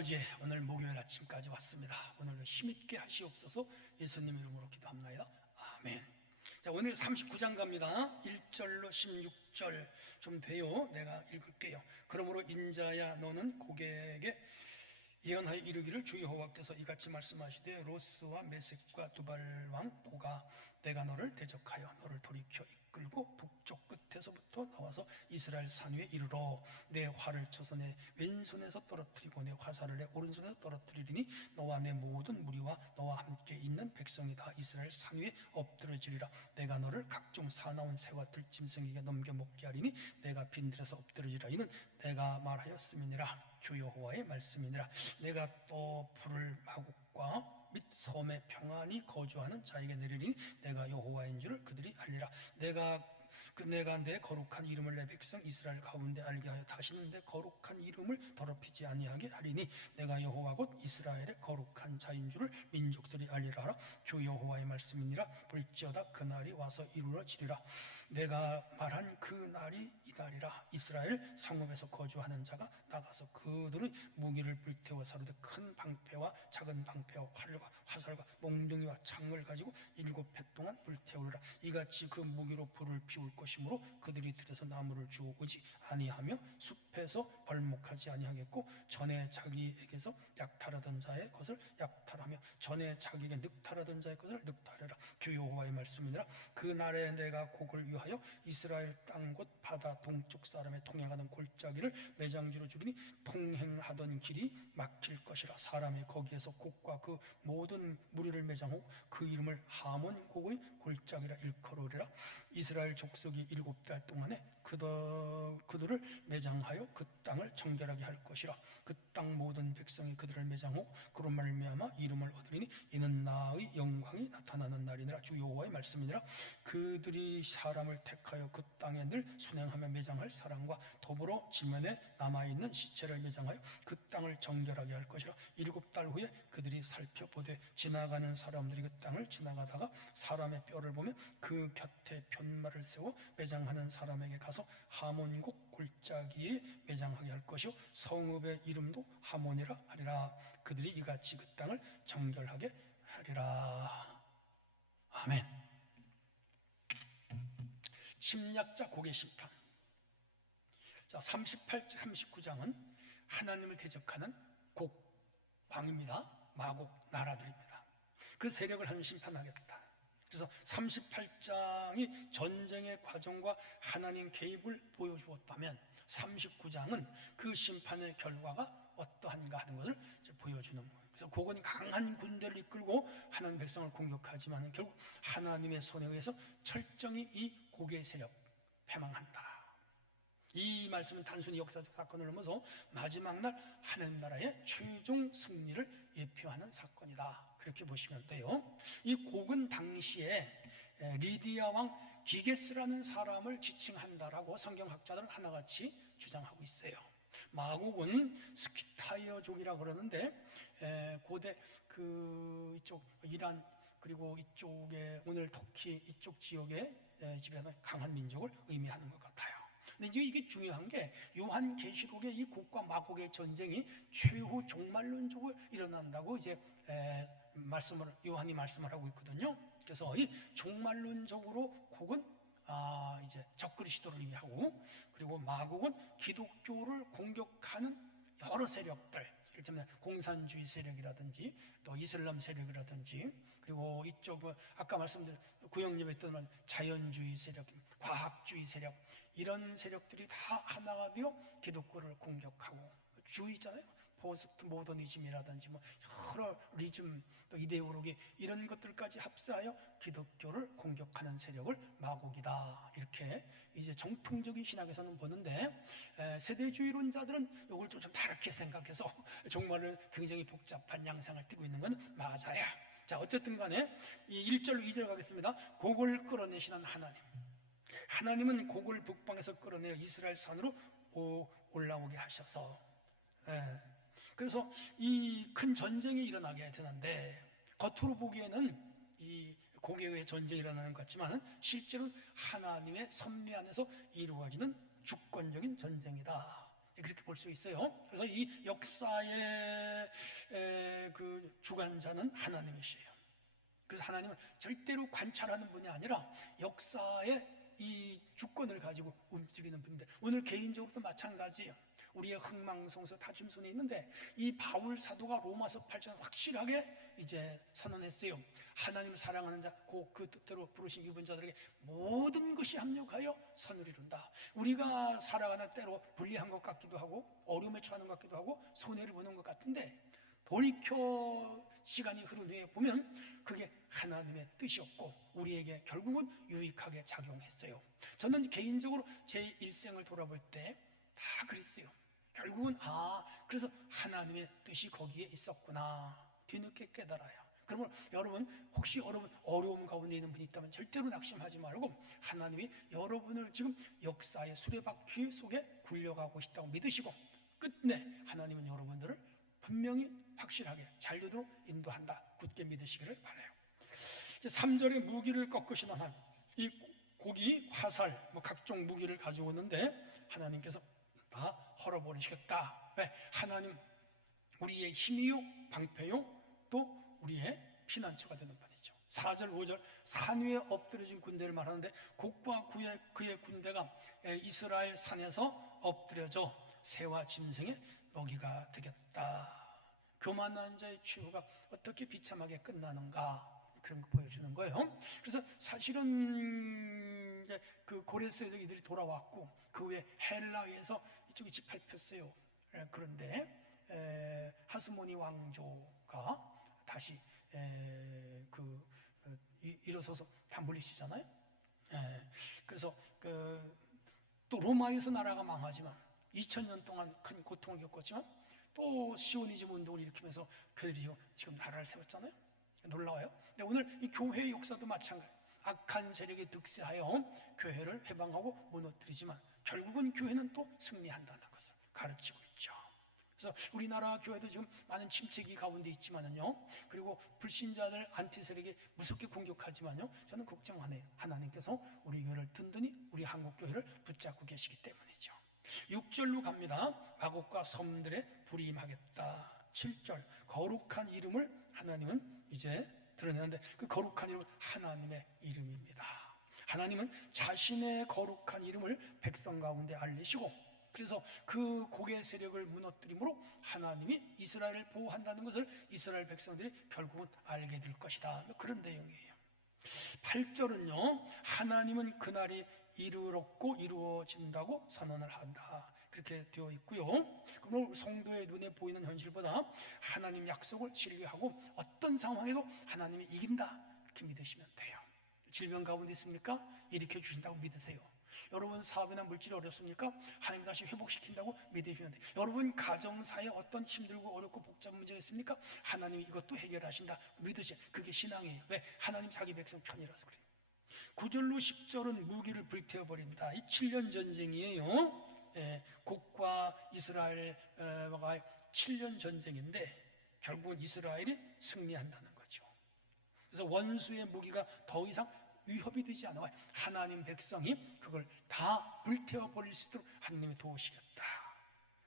아버지, 오늘 목요일 아침까지 왔습니다. 오늘도 힘있게 하시옵소서. 예수님 이름으로 기도합니다. 아멘. 자, 오늘 39장 갑니다. 1절로 16절 좀 돼요. 내가 읽을게요. 그러므로 인자야, 너는 고객에게 예언하여 이르기를, 주 여호와께서 이같이 말씀하시되, 로스와 메섹과 두발 왕 고가 내가 너를 대적하여 너를 돌이켜 이끌고 북쪽 끝에서부터 나와서 이스라엘 산 위에 이르러 내 활을 쳐서 내 왼손에서 떨어뜨리고 내 화살을 내 오른손에서 떨어뜨리리니 너와 내 모든 무리와 너와 함께 있는 백성이 다 이스라엘 산 위에 엎드러지리라. 내가 너를 각종 사나운 새와 들짐승에게 넘겨 먹게 하리니 내가 빈들에서 엎드러지라. 이는 내가 말하였음이니라. 주 여호와의 말씀이니라. 내가 또 불을 마국과 및 섬에 평안히 거주하는 자에게 내리리니 내가 여호와인 줄을 그들이 알리라. 내가 내 거룩한 이름을 내 백성 이스라엘 가운데 알게 하여 다시는 내 거룩한 이름을 더럽히지 아니하게 하리니 내가 여호와 곧 이스라엘의 거룩한 자인 줄을 민족들이 알리라 하라. 주 여호와의 말씀이니라. 볼지어다 그날이 와서 이루어지리라. 내가 말한 그 날이 이날이라. 이스라엘 성읍에서 거주하는 자가 나가서 그들의 무기를 불태워 사르되 큰 방패와 작은 방패와 활과 화살과 몽둥이와 창을 가지고 7해 동안 불태우리라. 이같이 그 무기로 불을 피울 것이므로 그들이 들여서 나무를 주워 오지 아니하며 숲에서 벌목하지 아니하겠고, 전에 자기에게서 약탈하던 자의 것을 약탈하며 전에 자기에게 늑탈하던 자의 것을 늑탈하라. 주 여호와의 말씀이니라. 그 날에 내가 곡을 위하여 이스라엘 땅 곧 바다 동쪽 사람의 통행하던 골짜기를 매장지로 주리니 통행하던 길이 막힐 것이라. 사람이 거기에서 곡과 그 모든 무리를 매장하고 그 이름을 하몬 곡의 골짜기라 일컬으리라. 이스라엘 족속이 7달 동안에 그들을 매장하여 그 땅을 정결하게 할 것이라. 그 땅 모든 백성이 그들을 매장하고 그로 말미암아 이름을 얻으리니 이는 나의 영광이 나타나는 날이니라. 주 여호와의 말씀이니라. 그들이 사람을 택하여 그 땅에 늘 순행하며 매장할 사람과 더불어 지면에 남아있는 시체를 매장하여 그 땅을 정결하게 할 것이라. 7달 후에 그들이 살펴보되 지나가는 사람들이 그 땅을 지나가다가 사람의 뼈를 보면 그 곁에 편말을 세워 매장하는 사람에게 가서 하몬곡 골짜기에 매장하게 할 것이요 성읍의 이름도 하몬이라 하리라. 그들이 이같이 그 땅을 정결하게 하리라. 아멘. 침략자 곡의 심판. 자, 38, 39장은 하나님을 대적하는 곡광입니다. 마곡 나라들입니다. 그 세력을 하나님 심판하겠다. 그래서 38장이 전쟁의 과정과 하나님 개입을 보여주었다면 39장은 그 심판의 결과가 어떠한가 하는 것을 보여주는 거예요. 그래서 곡은 강한 군대를 이끌고 하나님 백성을 공격하지만 결국 하나님의 손에 의해서 철저히 이 곡의 세력 패망한다. 이 말씀은 단순히 역사적 사건을 넘어서 마지막 날 하나님 나라의 최종 승리를 예표하는 사건이다. 그렇게 보시면 돼요. 이 곡은 당시에 리디아 왕 기게스라는 사람을 지칭한다라고 성경학자들은 하나같이 주장하고 있어요. 마곡은 스키타이어족이라고 그러는데 고대 이쪽 이란 그리고 이쪽에 오늘 터키 이쪽 지역에 지배하는 강한 민족을 의미하는 것 같아요. 근데 이제 이게 중요한 게 요한계시록의 이 곡과 마곡의 전쟁이 최후 종말론적으로 일어난다고 이제 요한이 말씀을 하고 있거든요. 그래서 이 종말론적으로 곡은 이제 적그리스도를 의미하고, 그리고 마곡은 기독교를 공격하는 여러 세력들, 이를테면 공산주의 세력이라든지 또 이슬람 세력이라든지, 그리고 이쪽 아까 말씀드린 구역예배 때는 자연주의 세력, 과학주의 세력, 이런 세력들이 다 하나가 되어 기독교를 공격하고, 주의 있잖아요. 포스트 모더니즘이라든지 여러 리즘, 또 이데올로기, 이런 것들까지 합사하여 기독교를 공격하는 세력을 마곡이다. 이렇게 이제 정통적인 신학에서는 보는데, 세대주의론자들은 이걸 좀 다르게 생각해서 정말로 굉장히 복잡한 양상을 띠고 있는 건 맞아요. 자, 어쨌든 간에 이 1절로 2절 가겠습니다. 곡을 끌어내시는 하나님은 곡을 북방에서 끌어내어 이스라엘 산으로 올라오게 하셔서, 그래서 이 큰 전쟁이 일어나게 되는데, 겉으로 보기에는 이 곡에 의해 전쟁이 일어나는 것 같지만 실제로는 하나님의 섭리 안에서 이루어지는 주권적인 전쟁이다. 그렇게 볼 수 있어요. 그래서 이 역사의 그 주관자는 하나님이시에요. 그래서 하나님은 절대로 관찰하는 분이 아니라 역사의 이 주권을 가지고 움직이는 분인데, 오늘 개인적으로도 마찬가지예요. 우리의 흥망성쇠 다 주님 손에 있는데, 이 바울 사도가 로마서 8장 확실하게 이제 선언했어요. 하나님을 사랑하는 자, 그 뜻대로 부르신 이분 자들에게 모든 것이 합력하여 선을 이룬다. 우리가 살아가는 때로 불리한 것 같기도 하고 어려움에 처하는 것 같기도 하고 손해를 보는 것 같은데, 돌이켜 시간이 흐른 후에 보면 그게 하나님의 뜻이었고 우리에게 결국은 유익하게 작용했어요. 저는 개인적으로 제 일생을 돌아볼 때 다 그랬어요. 결국은 그래서 하나님의 뜻이 거기에 있었구나 뒤늦게 깨달아요. 그러면 여러분, 혹시 여러분 어려움 가운데 있는 분이 있다면 절대로 낙심하지 말고, 하나님이 여러분을 지금 역사의 수레바퀴 속에 굴려가고 있다고 믿으시고, 끝내 하나님은 여러분들을 분명히 확실하게 잔류로 인도한다, 굳게 믿으시기를 바라요. 3절에 무기를 꺾으시는 한, 이 고기, 화살, 각종 무기를 가지고 오는데 하나님께서 다 헐어버리시겠다. 왜? 하나님 우리의 힘이요 방패요 또 우리의 피난처가 되는 분이죠. 4절 5절 산 위에 엎드려진 군대를 말하는데, 곡과 그의 군대가 이스라엘 산에서 엎드려져 새와 짐승의 먹이가 되겠다. 교만한 자의 최후가 어떻게 비참하게 끝나는가, 그런 거 보여주는 거예요. 그래서 사실은 이제 그 고레스에서 이들이 돌아왔고 그 후에 헬라에서 이쪽이 짓밟혔어요. 그런데 하스모니 왕조가 다시 일어서서 다 물리치잖아요. 그래서 또 로마에서 나라가 망하지만 2000년 동안 큰 고통을 겪었지만 또 시오니즘 운동을 일으키면서 그들이 지금 나라를 세웠잖아요. 놀라워요. 근데 오늘 이 교회의 역사도 마찬가지. 악한 세력이 득세하여 교회를 해방하고 무너뜨리지만 결국은 교회는 또 승리한다는 것을 가르치고 있죠. 그래서 우리나라 교회도 지금 많은 침체기 가운데 있지만은요, 그리고 불신자들 안티 세력이 무섭게 공격하지만요, 저는 걱정 안 해요. 하나님께서 우리 교회를 든든히, 우리 한국 교회를 붙잡고 계시기 때문이죠. 6절로 갑니다. 마곡과 섬들에 불임하겠다. 7절 거룩한 이름을 하나님은 이제 드러내는데, 그 거룩한 이름은 하나님의 이름입니다. 하나님은 자신의 거룩한 이름을 백성 가운데 알리시고, 그래서 그 고개 세력을 무너뜨림으로 하나님이 이스라엘을 보호한다는 것을 이스라엘 백성들이 결국은 알게 될 것이다, 그런 내용이에요. 8절은요, 하나님은 그날이 이르렀고 이루어진다고 선언을 한다, 그렇게 되어 있고요. 그럼 성도의 눈에 보이는 현실보다 하나님 약속을 신뢰하고 어떤 상황에도 하나님이 이긴다, 이렇게 믿으시면 돼요. 질병 가운데 있습니까? 일으켜 주신다고 믿으세요. 여러분 사업이나 물질이 어렵습니까? 하나님 다시 회복시킨다고 믿으시면 돼요. 여러분 가정사에 어떤 힘들고 어렵고 복잡한 문제가 있습니까? 하나님이 이것도 해결하신다 믿으세요. 그게 신앙이에요. 왜? 하나님 자기 백성 편이라서 그래요. 9절로 10절은 무기를 불태워버린다. 이 7년 전쟁이에요. 곡과 이스라엘과 7년 전쟁인데 결국은 이스라엘이 승리한다는 거죠. 그래서 원수의 무기가 더 이상 위협이 되지 않아요. 하나님 백성이 그걸 다 불태워버릴 수 있도록 하나님이 도우시겠다.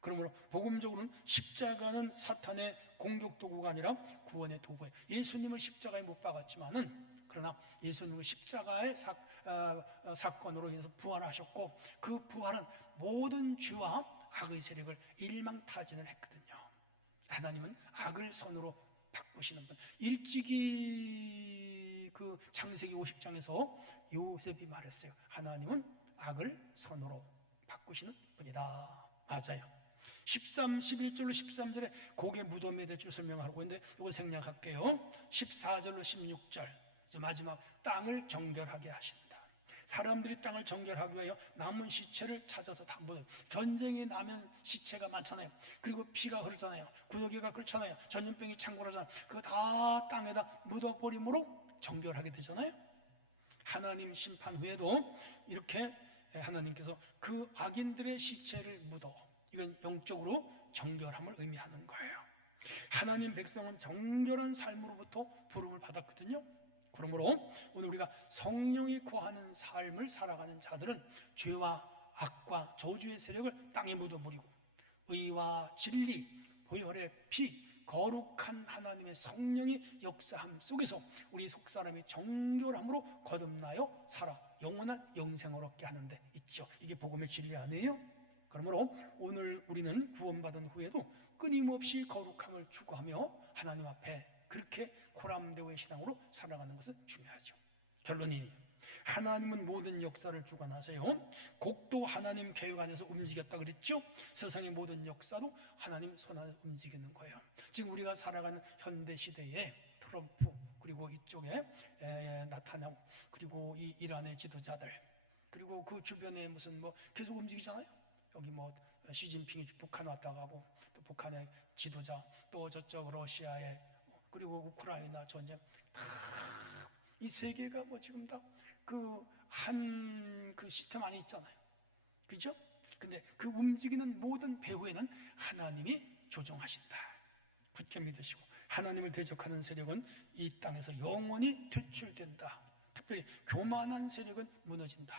그러므로 복음적으로는 십자가는 사탄의 공격 도구가 아니라 구원의 도구예요. 예수님을 십자가에 못 박았지만은, 그러나 예수님은 십자가의 사건으로 인해서 부활하셨고, 그 부활은 모든 죄와 악의 세력을 일망타진을 했거든요. 하나님은 악을 선으로 바꾸시는 분. 일찍이 그 창세기 50장에서 요셉이 말했어요. 하나님은 악을 선으로 바꾸시는 분이다. 맞아요. 11절로 13절에 곡의 무덤에 대해 설명하고 있는데 이거 생략할게요. 14절로 16절, 이제 마지막 땅을 정결하게 하신다. 사람들이 땅을 정결하기 위하여 남은 시체를 찾아서 다 묻어요. 전쟁이 나면 시체가 많잖아요. 그리고 피가 흐르잖아요. 구더기가 끓잖아요. 전염병이 창궐하잖아요. 그거 다 땅에다 묻어버림으로 정결하게 되잖아요. 하나님 심판 후에도 이렇게 하나님께서 그 악인들의 시체를 묻어, 이건 영적으로 정결함을 의미하는 거예요. 하나님 백성은 정결한 삶으로부터 부름을 받았거든요. 그러므로 오늘 우리가 성령이 거하는 삶을 살아가는 자들은 죄와 악과 저주의 세력을 땅에 묻어버리고 의와 진리, 보혈의 피, 거룩한 하나님의 성령의 역사함 속에서 우리 속사람이 정결함으로 거듭나여 살아 영원한 영생을 얻게 하는 데 있죠. 이게 복음의 진리 아니에요? 그러므로 오늘 우리는 구원받은 후에도 끊임없이 거룩함을 추구하며 하나님 앞에 그렇게 고람되어의 신앙으로 살아가는 것은 중요하죠. 결론이 하나님은 모든 역사를 주관하세요. 곡도 하나님 계획 안에서 움직였다 그랬죠. 세상의 모든 역사도 하나님 손 안에서 움직이는 거예요. 지금 우리가 살아가는 현대 시대에 트럼프 그리고 이쪽에 나타나고 그리고 이 이란의 지도자들 그리고 그 주변에 무슨 뭐 계속 움직이잖아요. 여기 뭐 시진핑이 북한 왔다 가고 또 북한의 지도자 또 저쪽 러시아의 그리고 우크라이나 전쟁 이 세계가 뭐 지금 다 그 한 그 시스템 안에 있잖아요. 그죠? 근데 그 움직이는 모든 배후에는 하나님이 조정하신다. 굳게 믿으시고 하나님을 대적하는 세력은 이 땅에서 영원히 퇴출된다. 특별히 교만한 세력은 무너진다.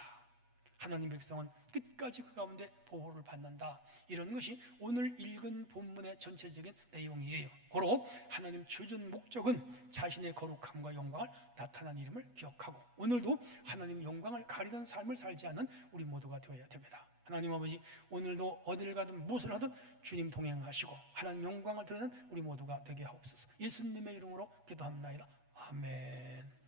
하나님 백성은 끝까지 그 가운데 보호를 받는다. 이런 것이 오늘 읽은 본문의 전체적인 내용이에요. 고로 하나님 최종 목적은 자신의 거룩함과 영광을 나타난 이름을 기억하고 오늘도 하나님 영광을 가리는 삶을 살지 않는 우리 모두가 되어야 됩니다. 하나님 아버지 오늘도 어디를 가든 무엇을 하든 주님 동행하시고 하나님 영광을 드러내는 우리 모두가 되게 하옵소서. 예수님의 이름으로 기도합니다. 아멘.